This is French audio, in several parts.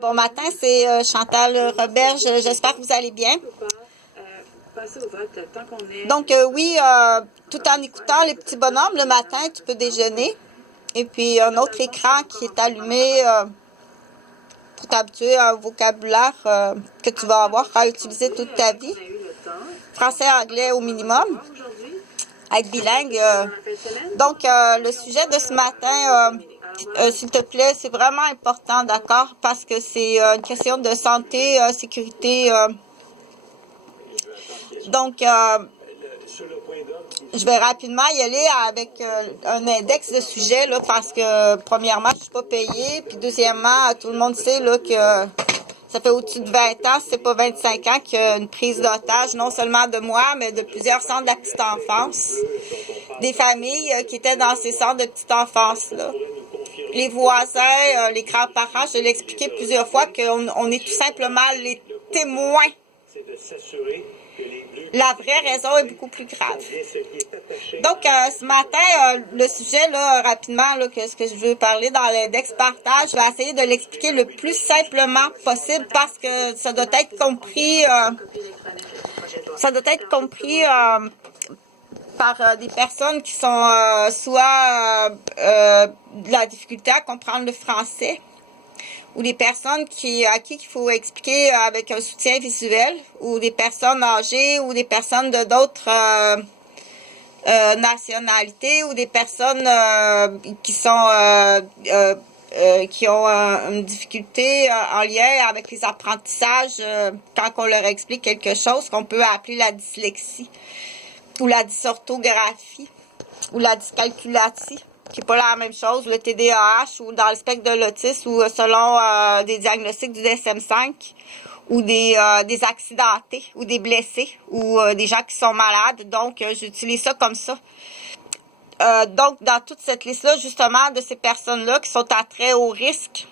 Bon matin, c'est Chantal Roberge. J'espère que vous allez bien. Donc oui, tout en écoutant les petits bonhommes le matin, tu peux déjeuner. Et puis un autre écran qui est allumé pour t'habituer à un vocabulaire que tu vas avoir à utiliser toute ta vie. Français, anglais au minimum. Être bilingue. Donc le sujet de ce matin... s'il te plaît, c'est vraiment important, d'accord? Parce que c'est une question de santé, sécurité. Donc, je vais rapidement y aller avec un index de sujets, là, parce que, premièrement, je ne suis pas payée. Puis, deuxièmement, tout le monde sait là, que ça fait au-dessus de 20 ans, si ce n'est pas 25 ans, qu'il y a une prise d'otage, non seulement de moi, mais de plusieurs centres de la petite enfance. Des familles qui étaient dans ces centres de petite enfance-là. Les voisins, les grands-parents, je l'ai expliqué plusieurs fois qu'on est tout simplement les témoins. La vraie raison est beaucoup plus grave. Donc, ce matin, le sujet, là, rapidement, là, ce que je veux parler dans l'index partage, je vais essayer de l'expliquer le plus simplement possible parce que ça doit être compris, par des personnes qui sont soit de la difficulté à comprendre le français ou des personnes à qui il faut expliquer avec un soutien visuel ou des personnes âgées ou des personnes de d'autres nationalités ou des personnes qui ont une difficulté en lien avec les apprentissages quand on leur explique quelque chose qu'on peut appeler la dyslexie ou la dysorthographie, ou la dyscalculatie, qui n'est pas la même chose, le TDAH, ou dans le spectre de l'autisme, ou selon des diagnostics du DSM-5, ou des accidentés, ou des blessés, ou des gens qui sont malades. Donc, j'utilise ça comme ça. Donc, dans toute cette liste-là, justement, de ces personnes-là qui sont à très haut risque,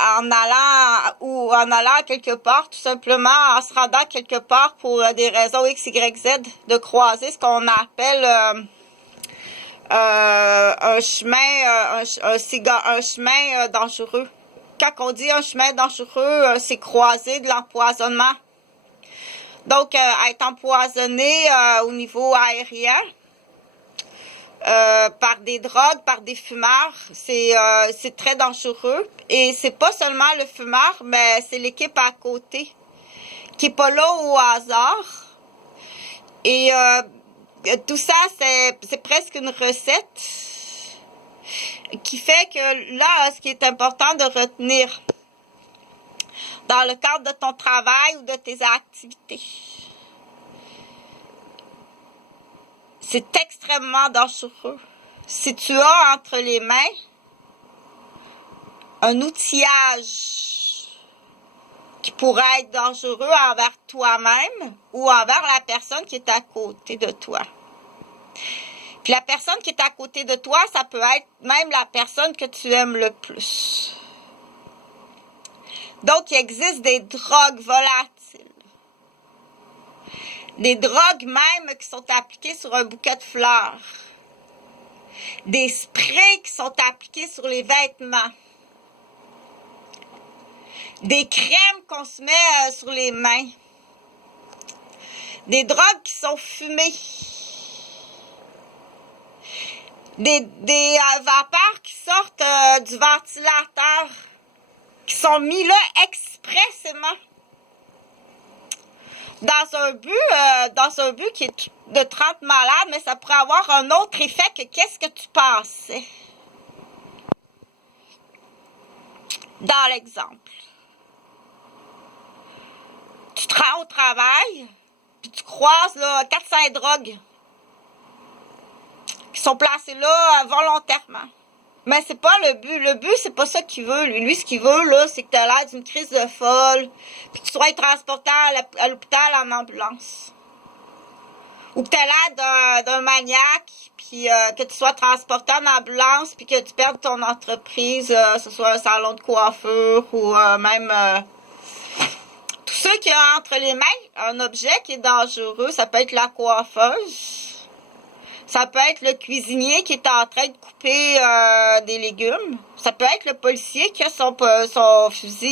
en allant quelque part, tout simplement en se rendant quelque part pour des raisons X, Y, Z, de croiser ce qu'on appelle un chemin dangereux. Quand on dit un chemin dangereux, c'est croiser de l'empoisonnement. Donc, être empoisonné au niveau aérien, par des drogues, par des fumeurs, c'est très dangereux. Et c'est pas seulement le fumeur, mais c'est l'équipe à côté qui est pas là au hasard. Et tout ça, c'est presque une recette qui fait que là, ce qui est important de retenir dans le cadre de ton travail ou de tes activités, c'est extrêmement dangereux. Si tu as entre les mains un outillage qui pourrait être dangereux envers toi-même ou envers la personne qui est à côté de toi. Puis la personne qui est à côté de toi, ça peut être même la personne que tu aimes le plus. Donc, il existe des drogues volatiles. Des drogues même qui sont appliquées sur un bouquet de fleurs. Des sprays qui sont appliqués sur les vêtements. Des crèmes qu'on se met sur les mains. Des drogues qui sont fumées. Des vapeurs qui sortent du ventilateur. Qui sont mis là expressément. Dans un but qui est de te rendre malade, mais ça pourrait avoir un autre effet que qu'est-ce que tu pensais. Dans l'exemple, tu te rends au travail, puis tu croises là 400 drogues qui sont placées là volontairement. Mais c'est pas le but. Le but, c'est pas ça qu'il veut. Lui, ce qu'il veut, là, c'est que tu as l'air d'une crise de folle, puis que tu sois transporté à l'hôpital en ambulance. Ou que tu as l'air d'un maniaque, puis que tu sois transporté en ambulance, puis que tu perdes ton entreprise, que ce soit un salon de coiffure ou même... Tous ceux qui ont entre les mains un objet qui est dangereux, ça peut être la coiffeuse. Ça peut être le cuisinier qui est en train de couper des légumes. Ça peut être le policier qui a son fusil